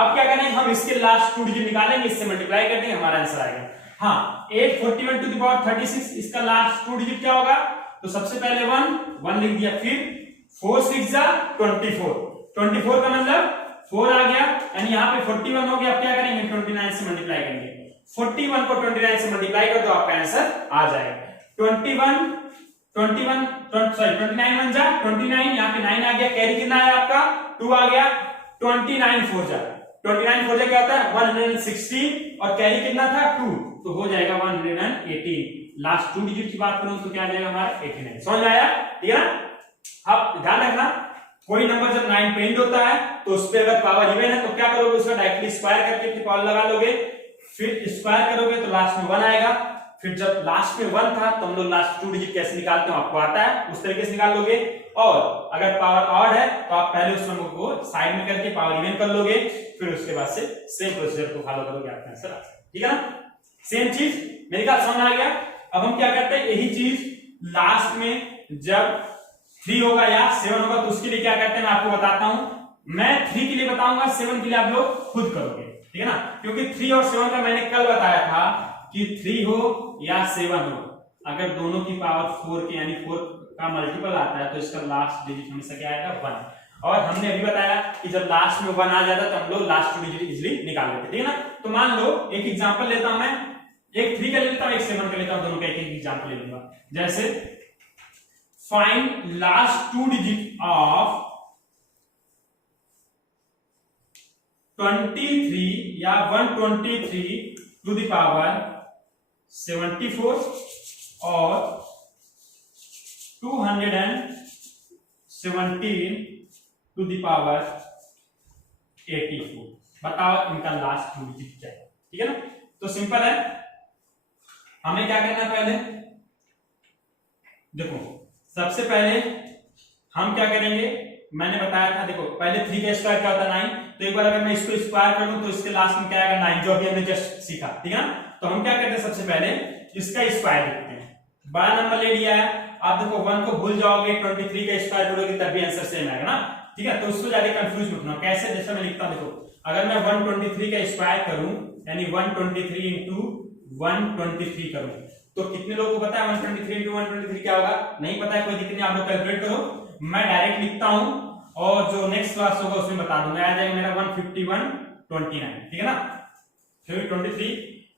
अब क्या करेंगे हम इसके लास्ट 2 डिजिट निकालेंगे, इससे मल्टीप्लाई कर देंगे, हमारा आंसर आएगा। हाँ 841 टू द पावर 36 इसका लास्ट 2 डिजिट क्या होगा, तो सबसे पहले 1 लिख दिया, फिर 4 6 जा 24 का मतलब 4 आ गया, यानी यहाँ पे 41 हो गया। अब क्या करेंगे 29 से मल्टीप्लाई करेंगे, 41 को 29 से मल्टीप्लाई कर दो आपका आंसर आ जाएगा। 29 1 जा 29, यहाँ पे 9 आ गया, कैरी कितना है आपका 2 आ गया, 29 4 जा क्या होता है 160 और कैरी कितना था 2, तो हो जाएगा 118। लास्ट 2 डिजिट की बात करूं तो क्या आ जाएगा हमारा 89। समझ में आया, ठीक है ना। अब ध्यान रखना कोई नंबर जब 9 पे एंड होता है तो उस पे अगर पावर इवन है तो क्या करोगे उसका डायरेक्टली स्क्वायर करके फिर पावर लगा लोगे, फिर स्क्वायर करोगे तो लास्ट में 1 आएगा। फिर जब लास्ट में 1 था तो हम लोग लास्ट 2 डिजिट कैसे निकालते हैं आपको आता है, उस तरीके से निकाल लोगे। और अगर पावर ऑड है तो आप पहले उस नंबर को साइड में करके पावर इवन कर लोगे, फिर उसके बाद से सेम प्रोसीजर को फॉलो करोगे, आपका आंसर आ जाएगा, ठीक है ना। सेम चीज मेरे ख्याल समझ आ गया। अब हम क्या करते हैं यही चीज लास्ट में जब 3 होगा या 7 होगा तो उसके लिए क्या करते हैं मैं आपको बताता हूं। मैं 3 के लिए बताऊंगा, 7 के लिए आप लोग खुद करोगे, ठीक है ना, क्योंकि 3 और 7 का मैंने कल बताया था कि 3 हो या 7 हो, अगर दोनों की पावर 4 के यानी 4 का मल्टीपल आता है तो इसका लास्ट डिजिट हमेशा क्या आएगा 1। और हमने अभी बताया कि जब लास्ट में 1 आ जाता है तो हम लोग लास्ट 2 डिजिट इजीली निकाल लेते, ठीक है ना। तो मान लो एक एग्जांपल लेता हूं मैं, एक 3 का ले लेता हूं एक 7 का लेता हूं, दोनों का एक एग्जांपल ले लूंगा। जैसे फाइंड लास्ट 2 डिजिट ऑफ 23 या 123 टू द पावर 74 और 217 टू द पावर 84। बताओ इनका लास्ट 2 डिजिट क्या है, ठीक है ना। तो सिंपल है, हमें क्या करना है पहले देखो, सबसे पहले हम क्या करेंगे, मैंने बताया था देखो पहले 3 का स्क्वायर क्या होता है 9, तो एक बार अगर मैं इसको स्क्वायर कर लूं तो इसके लास्ट में क्या आएगा 9, जो अभी हमने जस्ट सीखा, ठीक है ना। तो हम क्या करते हैं सबसे पहले इसका स्क्वायर लिखते हैं, बड़ा नंबर ले लिया है। आप देखो 1 को भूल जाओगे 23 का स्क्वायर करोगे तब भी आंसर सेम आएगा ना, ठीक है। तो उसको ज्यादा कंफ्यूज मत होना, कैसे जैसे मैं लिखता हूं देखो, अगर मैं 123 का स्क्वायर करूं यानी 123 into 123 करूं तो कितने लोगों को पता है 123 into 123 क्या होगा, नहीं पता है कोई दिक्कत नहीं, आप लोग कैलकुलेट करो, मैं डायरेक्ट लिखता हूं और जो नेक्स्ट क्लास होगा उसमें बता दूंगा, आ जाएगा मेरा 15129, ठीक है ना। फिर 23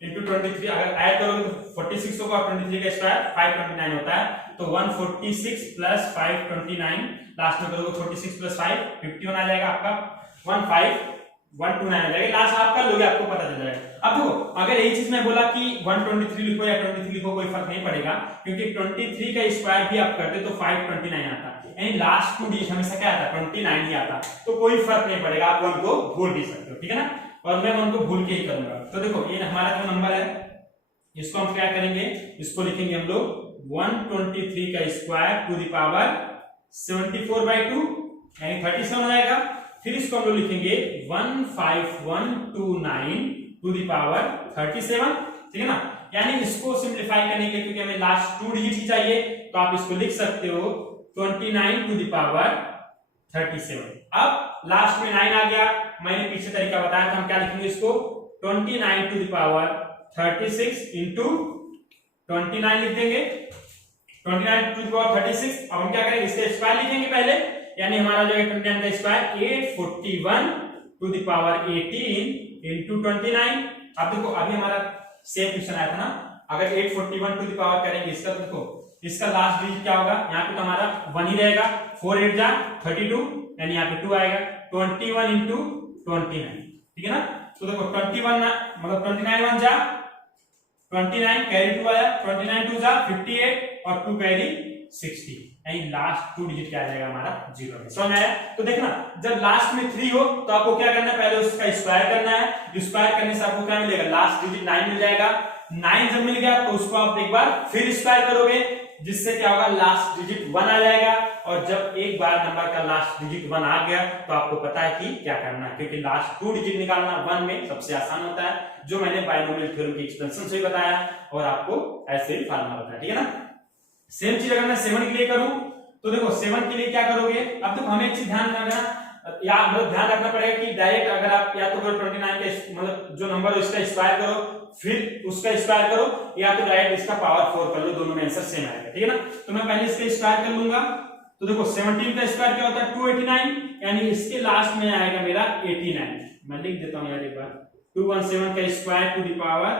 into 23 अगर ऐड करोगे तो 46 होगा और 23 का स्क्वायर 529 होता है, तो 146 plus 529 लास्ट में करोगे 46 plus 5 51 आ जाएगा आपका 15129 आ जाएगा, लास्ट आप कर लोगे आपको पता चल जाएगा। अब देखो अगर यही चीज मैं बोला कि 123 लिखो या 23 लिखो कोई फर्क नहीं पड़ेगा, क्योंकि 23 का स्क्वायर भी आप करते तो 529 आता, यानी लास्ट 2 डिजिट हमेशा क्या आता 29 ही आता, तो कोई फर्क नहीं पड़ेगा, आप 1 को भूल भी सकते हो, ठीक है ना। और मैं 1 को भूल के ही करूंगा। तो देखो ये हमारा जो नंबर है इसको हम क्या करेंगे, इसको लिखेंगे हम लोग 123 का स्क्वायर टू द पावर 74/2 यानी 37 हो जाएगा। फिर इसको हम लोग लिखेंगे 15129 टू द पावर 37, ठीक है ना। यानी इसको सिंप्लीफाई करने के लिए, क्योंकि हमें लास्ट 2 डिजिट ही चाहिए, तो आप इसको लिख सकते हो 29 टू द पावर 37। अब लास्ट में 9 आ गया, मैंने पीछे तरीका बताया था, हम क्या लिखेंगे इसको 29 टू द पावर 36 इंटू 29 लिख देंगे, 29 टू द पावर 36। अब हम क्या करेंगे, इसका स्क्वायर लिखेंगे पहले, यानी हमारा जो है 29 का square 841 to the power 18 into 29। अब देखो अभी हमारा सेम क्वेश्चन आया था ना, अगर 841 टू द पावर करेंगे इसका, तो देखो इसका लास्ट डिजिट क्या होगा, यहाँ पे तो हमारा 1 ही रहेगा, 4 8 जा 32, यानी यहाँ पे 2 आएगा, 21 इंटू 29, ठीक है ना। तो देखो 21 मतलब 29 1 जा 29, कैरी 2 आया, 29 2 जा 58 और 2 कैरी 60, यानी लास्ट 2 डिजिट क्या आ जाएगा हमारा 0 है। समझ आया। तो देखना जब लास्ट में 3 हो तो आपको क्या करना है, पहले उसका स्क्वायर करना है, स्क्वायर करने से आपको क्या मिलेगा, लास्ट डिजिट 9 मिल जाएगा। 9 जब मिल गया तो उसको आप एक बार फिर स्क्वायर करोगे, जिससे क्या होगा, लास्ट डिजिट 1 आ जाएगा। और जब एक बार नंबर का लास्ट डिजिट 1 आ गया तो आपको पता है कि क्या करना है, क्योंकि लास्ट 2 डिजिट निकालना 1 में सबसे आसान होता है, जो मैंने बाइनोमियल थ्योरम की एक्सपेंशन से बताया और आपको ऐसे ही फार्मूला बताया, ठीक है ना। सेम चीज अगर मैं 7 के लिए करूं तो देखो 7 के लिए क्या करोगे, अब देखो हमें एक चीज ध्यान रखना, या मतलब ध्यान रखना पड़ेगा कि डायरेक्ट अगर आप या तो करो 29 के मतलब जो नंबर हो इसका स्क्वायर करो फिर उसका स्क्वायर करो, या तो डायरेक्ट इसका पावर 4 कर लो, दोनों में आंसर सेम आएगा, ठीक है ना। तो मैं पहले इसका स्क्वायर कर लूंगा, तो देखो 17 का स्क्वायर क्या होता है 289, यानी इसके लास्ट में आएगा मेरा 89। मैं लिख देता हूं यार एक बार, 217 का स्क्वायर टू द पावर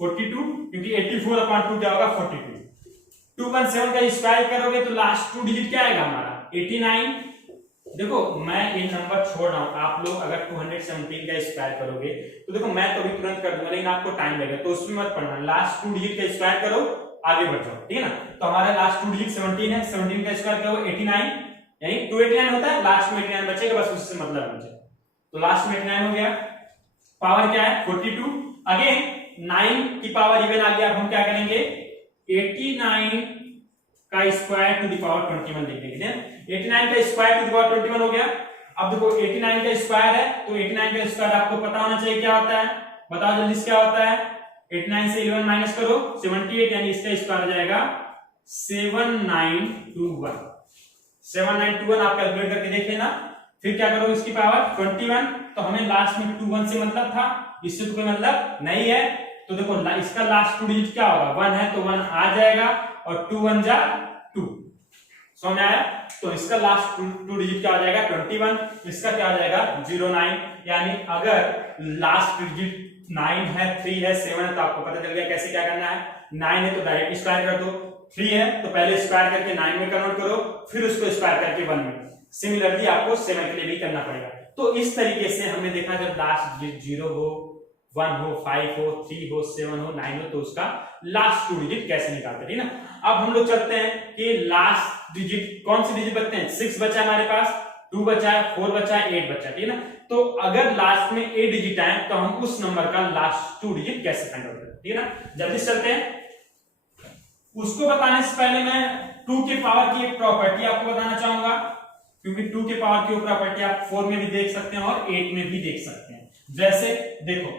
42, क्योंकि 84/2 क्या होगा 42। 217 का स्क्वायर करोगे तो लास्ट 2 डिजिट क्या आएगा हमारा 89। देखो मैं ये नंबर छोड़ रहा हूं, आप लोग अगर 217 का स्क्वायर करोगे तो देखो मैं तो भी तुरंत कर दूंगा, लेकिन आपको टाइम लगेगा, तो उसमें मत पढ़ना, लास्ट 2 डिजिट का स्क्वायर करो आगे बढ़ जाओ, ठीक है ना। तो हमारा लास्ट 2 डिजिट 17 है, 17 का स्क्वायर करो 89, यानी 289 होता है, लास्ट में 89 बचेगा, बस उससे मतलब मुझे, तो लास्ट में 89 हो गया। पावर क्या है 42, अगेन 9 की पावर इवन आ गया, अब हम क्या करेंगे 89 का स्क्वायर टू द पावर 21 लिख देंगे। 89 का स्क्वायर टू द पावर 21 हो गया। अब देखो 89 का स्क्वायर है, तो 89 का स्क्वायर आपको पता होना चाहिए क्या होता है, बताओ जल्दी से क्या होता है। 89 से 11 माइनस करो 78, यानी इसका स्क्वायर आ जाएगा 7921। 7921 आप कैलकुलेट करके देख लेना। फिर क्या करोगे इसकी पावर 21, तो हमें लास्ट में 21 से मतलब था, इससे तो कोई मतलब नहीं है, तो देखो इसका लास्ट 2 डिजिट क्या होगा 1 है, तो 1 आ जाएगा और 2 1 जा 2, समझ आया। तो इसका लास्ट 2 डिजिट क्या आ जाएगा 21, इसका क्या आ जाएगा 09, यानी अगर लास्ट डिजिट 9 है 3 है 7 है तो आपको पता चल गया कैसे क्या करना है। 9 है तो डायरेक्ट स्क्वायर कर दो, 3 है तो पहले स्क्वायर करके 9 में कन्वर्ट करो, फिर उसको स्क्वायर करके 1 में। सिमिलरली आपको 7 के लिए भी करना पड़ेगा। तो इस तरीके से हमने देखा जब लास्ट डिजिट 0 हो 1 हो 5 हो 3 हो 7 हो 9 हो तो उसका लास्ट 2 डिजिट कैसे निकालते हैं, ठीक ना। अब हम लोग चलते हैं कि लास्ट डिजिट कौन से डिजिट बचते हैं, 6 बचा है हमारे पास, 2 बचा है, 4 बचा है, 8 बचा है, ठीक है ना। तो अगर लास्ट में 8 डिजिट आए तो हम उस नंबर का लास्ट 2 डिजिट कैसे फाइंड आउट करें, ठीक है ना। जल्दी चलते हैं। उसको बताने से पहले मैं 2 के पावर की एक प्रॉपर्टी आपको बताना चाहूंगा, क्योंकि 2 के पावर की प्रॉपर्टी आप 4 में भी देख सकते हैं और 8 में भी देख सकते हैं। जैसे देखो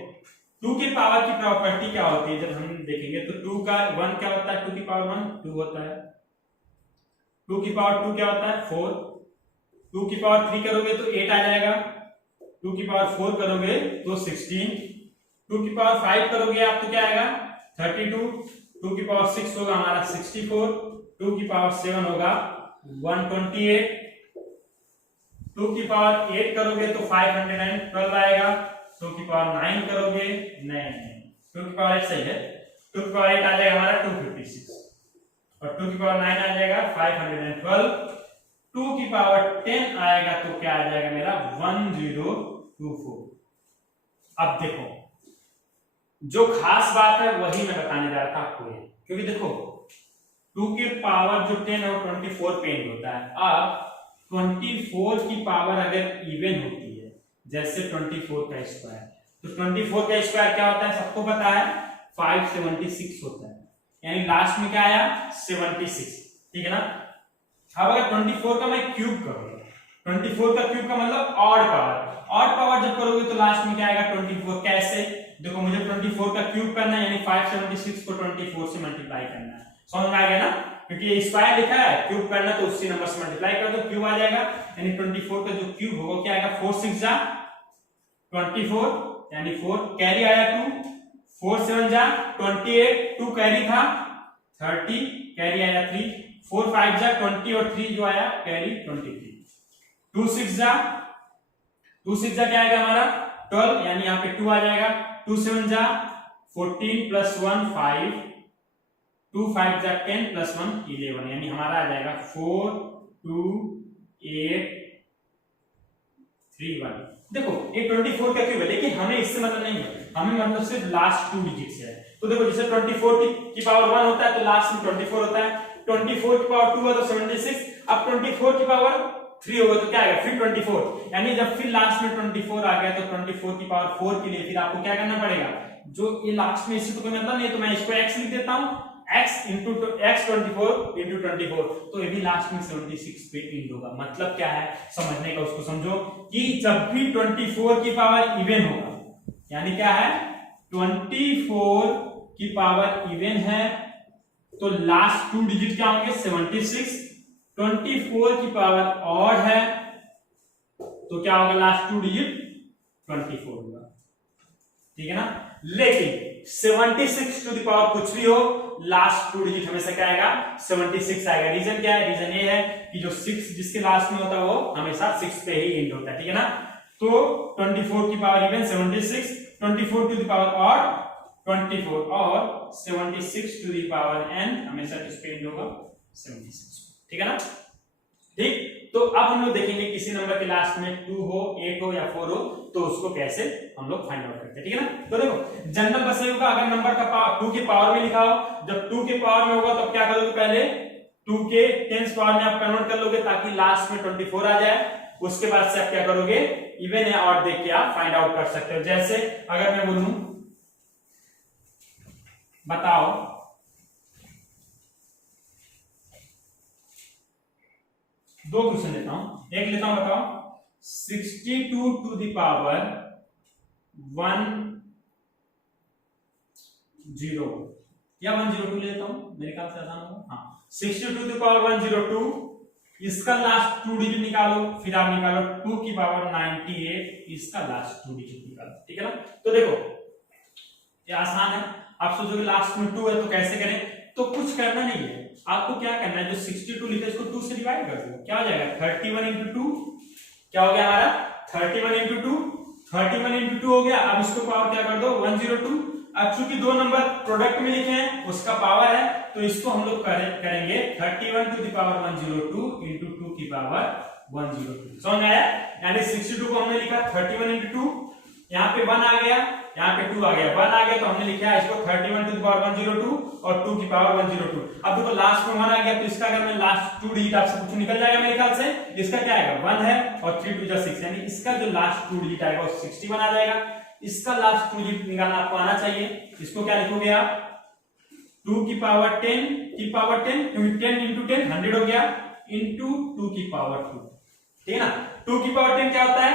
2 की पावर की प्रॉपर्टी क्या होती है, जब हम देखेंगे तो 2 का 1 क्या होता है, 2 की पावर 1 2 होता है, 2 की पावर 2 क्या होता है 4, 2 की पावर 3 करोगे तो 8 आ जाएगा, 2 की पावर 4 करोगे तो 16, 2 की पावर 5 करोगे आप तो क्या आएगा 32, 2 की पावर 6 होगा हमारा 64, 2 की पावर 7 होगा 128, 2 की पावर 8 करोगे तो 512 आएगा, 2 की पावर 9 करोगे नहीं 2 की पावर 8 सही है, 2 की पावर 8 आ जाएगा हमारा 256 और 2 की पावर 9 आ जाएगा 512, 2 की पावर 10 आएगा तो क्या आ जाएगा मेरा 1024। अब देखो जो खास बात है वही मैं बताने जा रहा था आपको, क्योंकि देखो 2 की पावर जो 10 है वो 24 पे एंड होता है। अब 24 की पावर अगर इवन होती है जैसे 24 का स्क्वायर, तो 24 का स्क्वायर क्या होता है सबको पता है 576 होता है, यानी लास्ट में क्या आया 76, ठीक है ना। अब अगर 24 का मैं क्यूब करूंगा, 24 का क्यूब का मतलब ऑड पावर, ऑड पावर जब करोगे तो लास्ट में क्या आएगा 24। कैसे? देखो मुझे 24 का क्यूब करना है, यानी 576 को 24 से मल्टीप्लाई करना है। समझ में आ गया ना? क्योंकि ये स्क्वायर लिखा है, क्यूब करना तो उसी नंबर से मल्टीप्लाई कर दो, क्यूब आ जाएगा। यानी 24 का जो क्यूब होगा क्या आएगा 4 6 जा 24, यानी 4 कैरी आया 2, 4 7 जा 28, 2 कैरी था 30, कैरी आया 3, 4 5 जा 20 और 3 जो आया कैरी 23, 2 6 जा क्या आएगा हमारा 12, यानी यहाँ पे 2 आ जाएगा, 2 7 जा 14 प्लस 1 5, 2 5 जा 10 प्लस 1 11, यानी हमारा आ जाएगा 4 2 8 3 1। देखो ये 24 का क्यूब है, लेकिन हमें इससे मतलब नहीं है, हमें मतलब सिर्फ लास्ट 2 डिजिट से है। तो देखो जैसे 24 की पावर 1 होता है तो लास्ट में 24 होता है, 24 की पावर 2 है तो 76, अब 24 की पावर 3 होगा तो क्या आएगा फिर 24, यानी जब फिर लास्ट में 24 आ गया तो 24 की पावर 4 के लिए फिर आपको क्या करना पड़ेगा, जो ये लास्ट में इससे तो कोई मतलब नहीं, तो मैं इसको x लिख देता हूं, x इंटू x 24 इंटू 24, तो ये भी लास्ट में 76 पे इंड होगा। मतलब क्या है समझने का, उसको समझो कि जब भी 24 की पावर इवन होगा, यानी क्या है 24 की पावर इवन है तो लास्ट 2 डिजिट क्या होंगे 76, 24 की पावर ऑड है तो क्या होगा लास्ट 2 डिजिट 24 होगा, ठीक है ना। लेकिन 76 टू द पावर कुछ भी हो, लास्ट 2 डिजिट हमेशा क्या आएगा 76 आएगा। रीजन क्या है? रीजन ये है कि जो 6 जिसके लास्ट में होता है वो हमेशा 6 पे ही एंड होता है, ठीक है ना। तो 24 की power even 76, 24 to the power odd 24 और 76 टू द पावर n हमेशा किस पे एंड होगा 76, ठीक है ना। ठीक, तो अब हम लोग देखेंगे किसी नंबर के लास्ट में 2 हो 8 हो या 4 हो तो उसको कैसे हम लोग फाइंड आउट करते हैं, ठीक है ना। तो देखो जनरल बस ये होगा, अगर नंबर का पावर 2 के पावर में लिखा हो, जब 2 के पावर में होगा तो क्या करोगे पहले 2 के 10th पावर में आप कन्वर्ट कर लोगे ताकि लास्ट में 24 आ जाए। उसके बाद से आप क्या करोगे इवन या ऑड देख के आप फाइंड आउट कर सकते हो। जैसे अगर मैं बोलूं बताओ 2 क्वेश्चन लेता हूं, एक लेता हूं बताओ 62 टू द पावर 10 या 102 ले लेता हूं, मेरे ख्याल से आसान होगा। हाँ 62 टू द पावर 102, इसका लास्ट 2 डिजिट निकालो, फिर आप निकालो 2 की पावर 98, इसका लास्ट 2 डिजिट निकालो, ठीक है ना। तो देखो ये आसान है, आप सोचोगे लास्ट में 2 है तो कैसे करें, तो कुछ करना नहीं है, आपको क्या करना है जो 62 लिखा है इसको 2 से डिवाइड कर दो, क्या हो जाएगा 31 इंटू 2, क्या हो गया हमारा 31 इंटू 2, 31 इंटू 2 हो गया। अब इसको पावर क्या कर दो 102, अब चूंकि 2 नंबर प्रोडक्ट में लिखे हैं उसका पावर है तो इसको हम लोग करेंगे 31 टू द पावर 102 इंटू 2 की पावर 102, समझ में आया। यानी 62 को हमने लिखा 31 इंटू 2, यहाँ पे 1 आ गया, यहाँ पे 2 आ गया, 1 आ गया तो हमने लिखा है इसको 31 टू द पावर 102 और 2 की पावर 102। अब देखो लास्ट में 1 आ गया तो इसका अगर मैं लास्ट 2 डिजिट आपसे कुछ निकल जाएगा मेरे ख्याल से, इसका क्या आएगा 1 है और 3 2 जा 6, यानी इसका जो लास्ट 2 डिजिट आएगा वो 61 आ जाएगा। इसका लास्ट 2 डिजिट निकालना आपको आना चाहिए, इसको क्या लिखोगे आप 2 की पावर 10 की पावर 10, क्योंकि 10 इंटू 10 100 हो गया, इंटू 2 की पावर 2, ठीक है ना। 2 की पावर 10 क्या होता है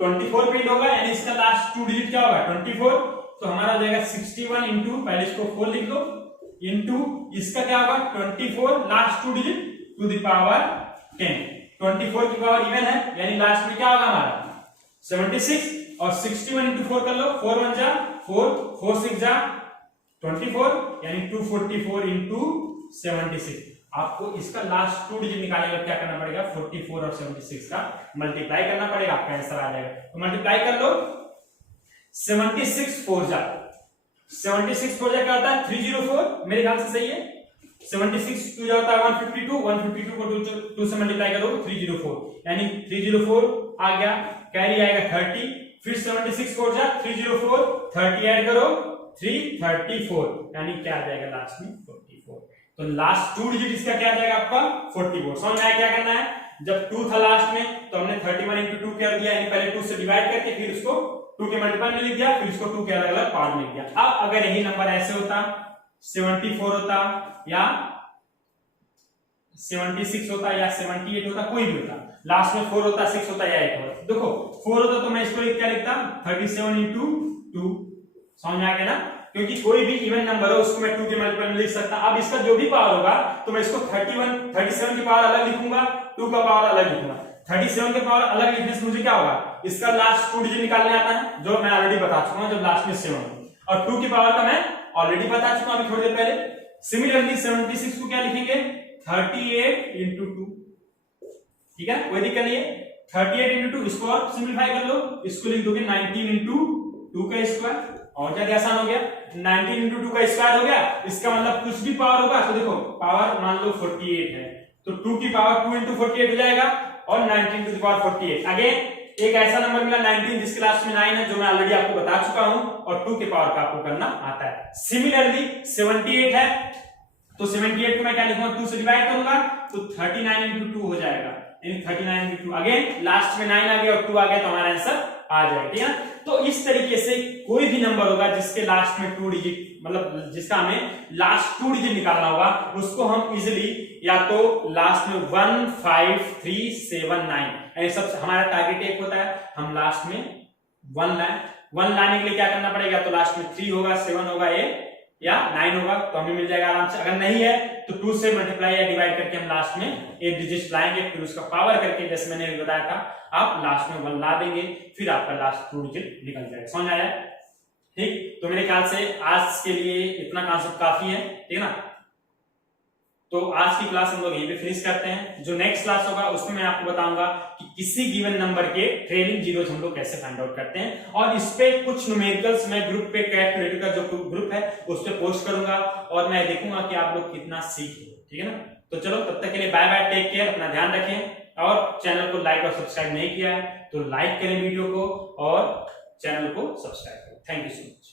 24 पे होगा, यानी इसका लास्ट 2 डिजिट क्या होगा 24, तो हमारा हो जाएगा 61 इंटू, पहले इसको 4 लिख लो, इंटू इसका क्या होगा 24 last 2 digit to the power 10, 24 की पावर इवन है यानी लास्ट में क्या होगा हमारा 76 और 61 इंटू 4 कर लो, 4 1 जा 4, 4 6 जा 24, यानी 244 इंटू 76। आपको इसका लास्ट 2 डिजिट निकालने का क्या करना पड़ेगा 44 और 76 का मल्टीप्लाई करना पड़ेगा, आपका आंसर आ जाएगा। तो मल्टीप्लाई कर लो 76 4 जा, 76 4 जा क्या होता है 304, मेरे ख्याल से सही है। 76 2 जा होता है 152, 152 को 2 से मल्टीप्लाई करो 304, यानी 304 आ गया, कैरी आएगा 30, फिर 76 4 जा 304, 30 ऐड करो 334, यानी क्या आ जाएगा लास्ट में 44। तो लास्ट 2 डिजिट इसका क्या आ जाएगा आपका 44। समझ में आया क्या करना है, जब 2 था लास्ट में तो हमने 31 इंटू 2 कर दिया, यानी पहले 2 से डिवाइड करके फिर उसको 2 के मल्टीपल में लिख दिया, फिर इसको 2 के अलग अलग पार्ट में लिख दिया। अब अगर यही नंबर ऐसे होता 74 होता या 76 होता या 78 होता, कोई भी होता, लास्ट में 4 होता, 6 होता या 8 होता। देखो 4 होता तो मैं इसको क्या लिखता 37 इंटू 2, समझ में आ गया ना, क्योंकि कोई भी इवन नंबर हो उसको मैं 2 के मल्टीपल में लिख सकता। अब इसका जो भी पावर होगा तो मैं इसको 37 की पावर अलग लिखूंगा, 2 का पावर अलग लिखूंगा। 37 के पावर अलग लिखने से मुझे क्या होगा, इसका लास्ट 2 डिजिट निकालने आता है, जो मैं ऑलरेडी बता चुका हूं, जब लास्ट में 7, और 2 की पावर का मैं ऑलरेडी बता चुका हूं अभी थोड़ी देर पहले। सिमिलरली 76 को क्या लिखेंगे 38 इंटू 2, ठीक है, कोई दिक्कत नहीं है। 38 इंटू 2, इसको और सिंप्लीफाई कर लो, इसको लिख दोगे 19 इंटू 2 का स्क्वायर, और ज्यादा आसान हो गया, 19 इंटू 2 का स्क्वायर हो गया। इसका मतलब कुछ भी पावर होगा तो देखो पावर मान लो 48 है तो 2 की पावर 2 इंटू 48 हो जाएगा, और 19 टू द पावर 48। अगेन एक ऐसा नंबर मिला 19 जिसके लास्ट में 9 है, जो मैं ऑलरेडी आपको बता चुका हूं, और 2 के पावर का आपको करना आता है। सिमिलरली 78 है तो 78 को मैं क्या लिखूंगा 2 से डिवाइड करूंगा तो 39 इंटू 2 हो जाएगा, यानी 39 इंटू 2। अगेन लास्ट में 9 आ गया और 2 आ गया तो हमारा आंसर आ जाएगा, ठीक है। तो इस तरीके से कोई भी नंबर होगा जिसके लास्ट में 2 डिजिट, मतलब जिसका हमें लास्ट 2 डिजिट निकालना होगा, उसको हम इजीली या तो लास्ट में 1 5 3 7 9, यानी सब हमारा टारगेट एक होता है, हम लास्ट में 1 लाने के लिए क्या करना पड़ेगा, तो लास्ट में 3 होगा, 7 होगा, 8 या 9 होगा तो हमें मिल जाएगा आराम से। अगर नहीं है तो 2 से मल्टीप्लाई या डिवाइड करके हम लास्ट में 8 डिजिट लाएंगे, फिर उसका पावर करके, जैसे मैंने बताया था, आप लास्ट में 1 ला देंगे, फिर आपका लास्ट 2 डिजिट निकल जाएगा। समझ आया? ठीक, तो मेरे ख्याल से आज के लिए इतना कॉन्सेप्ट काफी है, ठीक है ना। तो आज की क्लास हम लोग यहीं पे फिनिश करते हैं। जो नेक्स्ट क्लास होगा उसमें मैं आपको बताऊंगा कि किसी गिवन नंबर के ट्रेलिंग जीरोस हम लोग कैसे फाइंड आउट करते हैं, और इस पे कुछ न्यूमेरिकल्स मैं ग्रुप पे, कैलकुलेटर का जो ग्रुप है उस पे पोस्ट करूंगा, और मैं देखूंगा कि आप लोग कितना सीखे, ठीक है ना। तो चलो तब तक के लिए बाय बाय, टेक केयर, अपना ध्यान रखें, और चैनल को लाइक और सब्सक्राइब नहीं किया है तो लाइक करें वीडियो को और चैनल को सब्सक्राइब करें। Thank you so much.